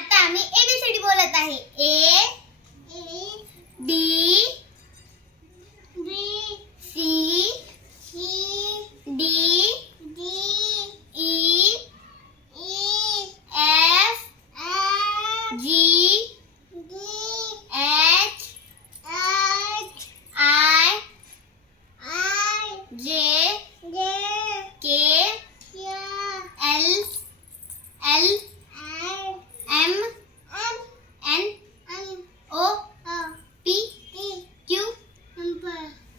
आता एबीसीडी बोलत आहे. A D C D E F G H I J K L L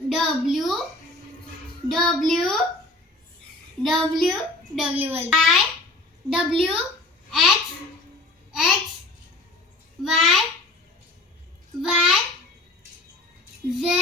W W W W I W X X Y Y Z.